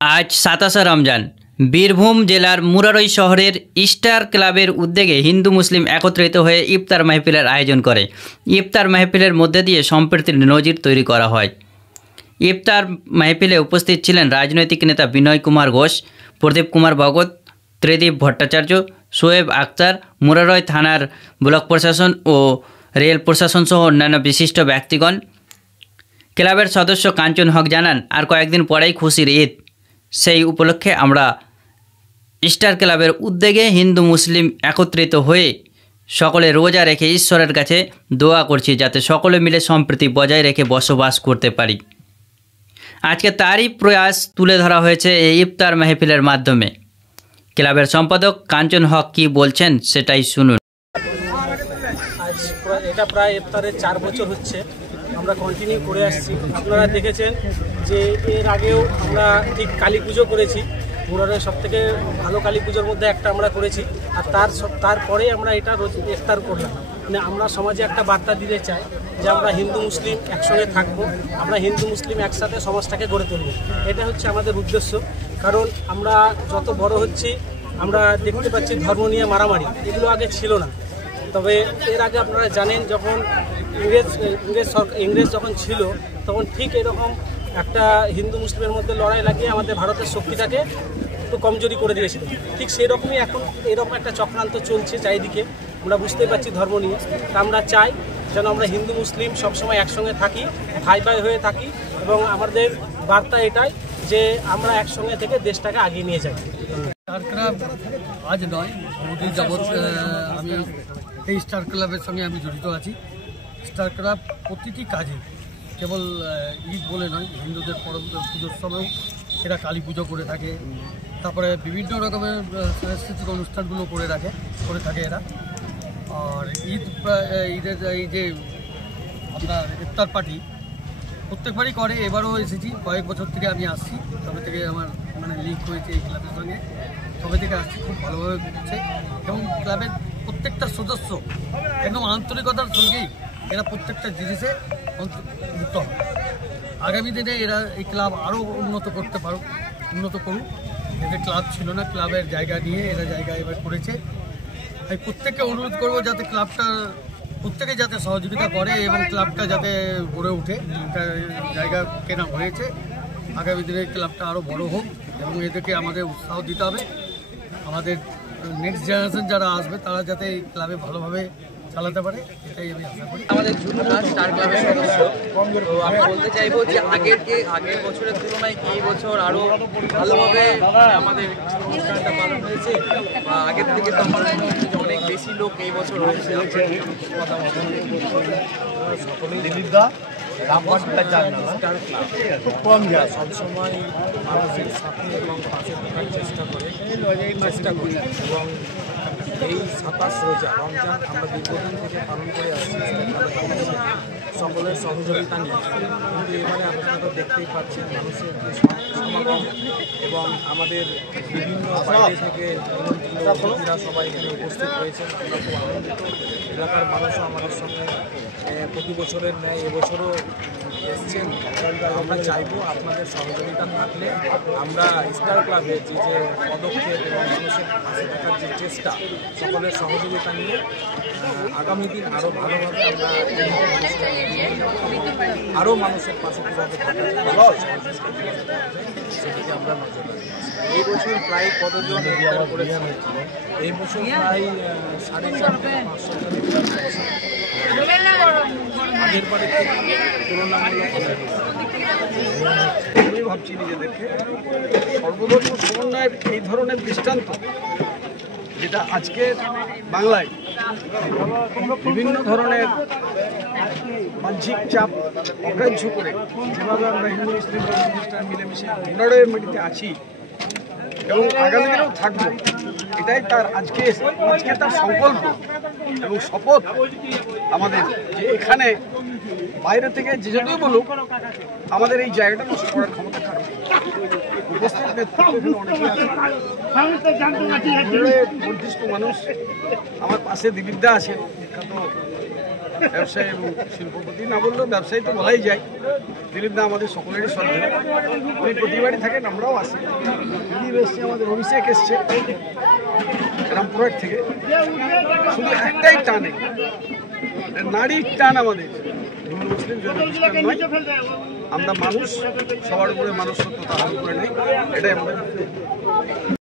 আজ 27 রমজান বীরভূম জেলার মুরারই শহরের ইস্টার ক্লাবের উদ্যোগে হিন্দু মুসলিম একত্রিত হয়ে ইফতার মাহফিলের আয়োজন করে। ইফতার মাহফিলের মধ্যে দিয়ে সম্প্রীতির নজির তৈরি করা হয়। ইফতার মাহফিলে উপস্থিত ছিলেন রাজনৈতিক নেতা বিনয় কুমার ঘোষ, প্রদীপ কুমার ভগত, ত্রিদীপ ভট্টাচার্য, শোয়েব আক্তার, মুরারই থানার ব্লক প্রশাসন ও রেল প্রশাসন সহ অন্যান্য বিশিষ্ট ব্যক্তিগণ। ক্লাবের সদস্য কাঞ্চন হক জানান, আর কয়েকদিন পরেই খুশির ঈদ, সেই উপলক্ষে আমরা ইস্টার ক্লাবের উদ্যোগে হিন্দু মুসলিম একত্রিত হয়ে সকলে রোজা রেখে ঈশ্বরের কাছে দোয়া করছি যাতে সকলে মিলে সম্প্রীতি বজায় রেখে বসবাস করতে পারি। আজকে তারই প্রয়াস তুলে ধরা হয়েছে এই ইফতার মাহফিলের মাধ্যমে। ক্লাবের সম্পাদক কাঞ্চন হক কি বলছেন সেটাই শুনুন। আজ এটা প্রায় ইফতারের 4 বছর হচ্ছে আমরা কন্টিনিউ করে আসছি। আপনারা দেখেছেন যে এর আগেও আমরা ঠিক কালী পুজো করেছি, মুরারের সবথেকে ভালো কালী পুজোর মধ্যে একটা আমরা করেছি। আর তারপরে আমরা এটা রোজ ইফতার করলাম। মানে আমরা সমাজে একটা বার্তা দিতে চাই যে আমরা হিন্দু মুসলিম একসঙ্গে থাকবো, আমরা হিন্দু মুসলিম একসাথে সমাজটাকে গড়ে তুলব। এটা হচ্ছে আমাদের উদ্দেশ্য। কারণ আমরা যত বড় হচ্ছি আমরা দেখতে পাচ্ছি ধর্ম নিয়ে মারামারি, এগুলো আগে ছিল না। তবে এর আগে আপনারা জানেন যখন ইংরেজ যখন ছিল তখন ঠিক এরকম একটা হিন্দু মুসলিমের মধ্যে লড়াই লাগিয়ে আমাদের ভারতের শক্তিটাকে একটু কমজোরি করে দিয়েছিল। ঠিক সেই রকমই এখন এরকম একটা চক্রান্ত চলছে চারিদিকে, আমরা বুঝতে পারছি ধর্ম নিয়ে। তা আমরা চাই যেন আমরা হিন্দু মুসলিম সবসময় একসঙ্গে থাকি, ভাই ভাই হয়ে থাকি, এবং আমাদের বার্তা এটাই যে আমরা একসঙ্গে থেকে দেশটাকে আগিয়ে নিয়ে যাই। স্টার ক্লাব আজ নয়, বহুদিন যাবৎ আমি এই স্টার ক্লাবের সঙ্গে আমি জড়িত আছি। স্টার ক্লাব প্রতিটি কাজে, কেবল ঈদ বলে নয়, হিন্দুদের পুজোর সময়ও এরা কালী পুজো করে থাকে, তারপরে বিভিন্ন রকমের সাংস্কৃতিক অনুষ্ঠানগুলো করে থাকে এরা। আর ঈদের এই যে আপনার ইফতার পার্টি প্রত্যেকবারই করে, এবারও এসেছি। কয়েক বছর থেকে আমি আসছি, তবে থেকে আমার লিঙ্ক হয়েছে এই ক্লাবের সঙ্গে, তবে থেকে আসছি। খুব ভালোভাবে করছে এবং ক্লাবের প্রত্যেকটা সদস্য একদম আন্তরিকতার সঙ্গেই এরা প্রত্যেকটা জিনিসে অন্তর্ভুক্ত হয়। আগামী দিনে এরা এই ক্লাব আরও উন্নত করুক। এদের ক্লাব ছিল না, ক্লাবের জায়গা নিয়ে এরা জায়গা এবার করেছে। আমি প্রত্যেককে অনুরোধ করবো যাতে ক্লাবটা প্রত্যেকে যাতে সহযোগিতা করে এবং ক্লাবটা যাতে গড়ে ওঠে। জায়গা কেনা হয়েছে, আগামী দিনে ক্লাবটা আরও বড় হোক এবং এদেরকে আমাদের উৎসাহ দিতে হবে। আমাদের নেক্সট জেনারেশন যারা আসবে তারা যাতে এই ক্লাবে ভালোভাবে চালাতে পারে, এটাই আমি আশা করি। আমাদের জুনুরা স্টার ক্লাবের সদস্য, তো আমি বলতে চাইবো যে আগের বছরের তুলনায় কি এই বছর আরও ভালোভাবে আমাদের অনুষ্ঠানটা পালন হয়েছে, বা আগের থেকে তো আমার মনে হচ্ছে যে অনেক বেশি লোক এই বছর হয়েছে। খুব কম যায়, সবসময় মানুষের সাথে এবং পাশে থাকার চেষ্টা করি এবং এই 27 রোজা রমজান আমরা দীর্ঘদিন থেকে পালন করে আসছি সকলের সহযোগিতা নিয়ে। কিন্তু এবারে আপনারা তো দেখতেই পাচ্ছেন মানুষের যে সমাগম এবং আমাদের বিভিন্ন বাইরে থেকে অতিথিরা সবাই এখানে উপস্থিত হয়েছেন। আমরা খুব আনন্দিত। এলাকার মানুষও আমাদের সঙ্গে প্রতি বছরের ন্যায় এবছরও এসছেন। আমরা চাইবো আপনাদের সহযোগিতা থাকলে আমরা স্টার ক্লাবের যে পদক্ষেপ এবং মানুষের পাশে থাকার যে চেষ্টা, সকলের সহযোগিতা নিয়ে আগামী দিন আরও ভালোভাবে আমরা আরও মানুষের পাশে কীভাবে থাকা সেদিকে আমরা নজর রাখি। এই বছর প্রায় কতজন করেছেন? এই বছর প্রায় 4.5 থেকে 500 আগের বারে তুলনামূলক। আমি ভাবছি নিজেদেরকে সর্বধর্ম সমন্বয়ের এই ধরনের দৃষ্টান্ত যেটা আজকে বাংলায় বিভিন্ন ধরনের বাহ্যিক চাপ অগ্রাহ্য করে যেভাবে আমরা হিন্দু মুসলিম খ্রিস্টান মিলেমিশে মুরারইয়ের মাটিতে আছি এবং আগামী দিনেও থাকবো, এটাই তার আজকে তার সংকল্প এবং শপথ আমাদের যে এখানে বাইরে থেকে যে যতই বলুক আমাদের এই জায়গাটা নষ্ট করার ক্ষমতা থাকবে। উপস্থিত নেতৃত্ব অনেকে নির্দিষ্ট মানুষ, আমার পাশে দিবিদ্যা আছেন, বিখ্যাত ব্যবসায়ী এবং শিল্পপতি না বললেও ব্যবসায়ী তো বলাই যায়। দিলীপ দা আমাদের সকলেরই শ্রদ্ধা, উনি প্রতিবারই থাকেন, আমরাও আসি। দিলীপ এসছে, আমাদের অভিষেক এসছে রামপুরহাট থেকে। শুধু একটাই টানে, নারীর টান আমাদের, হিন্দু মুসলিম নয়। আমরা মানুষ, সবার উপরে মানুষত্ব তাহার উপরে নেই, এটাই আমাদের।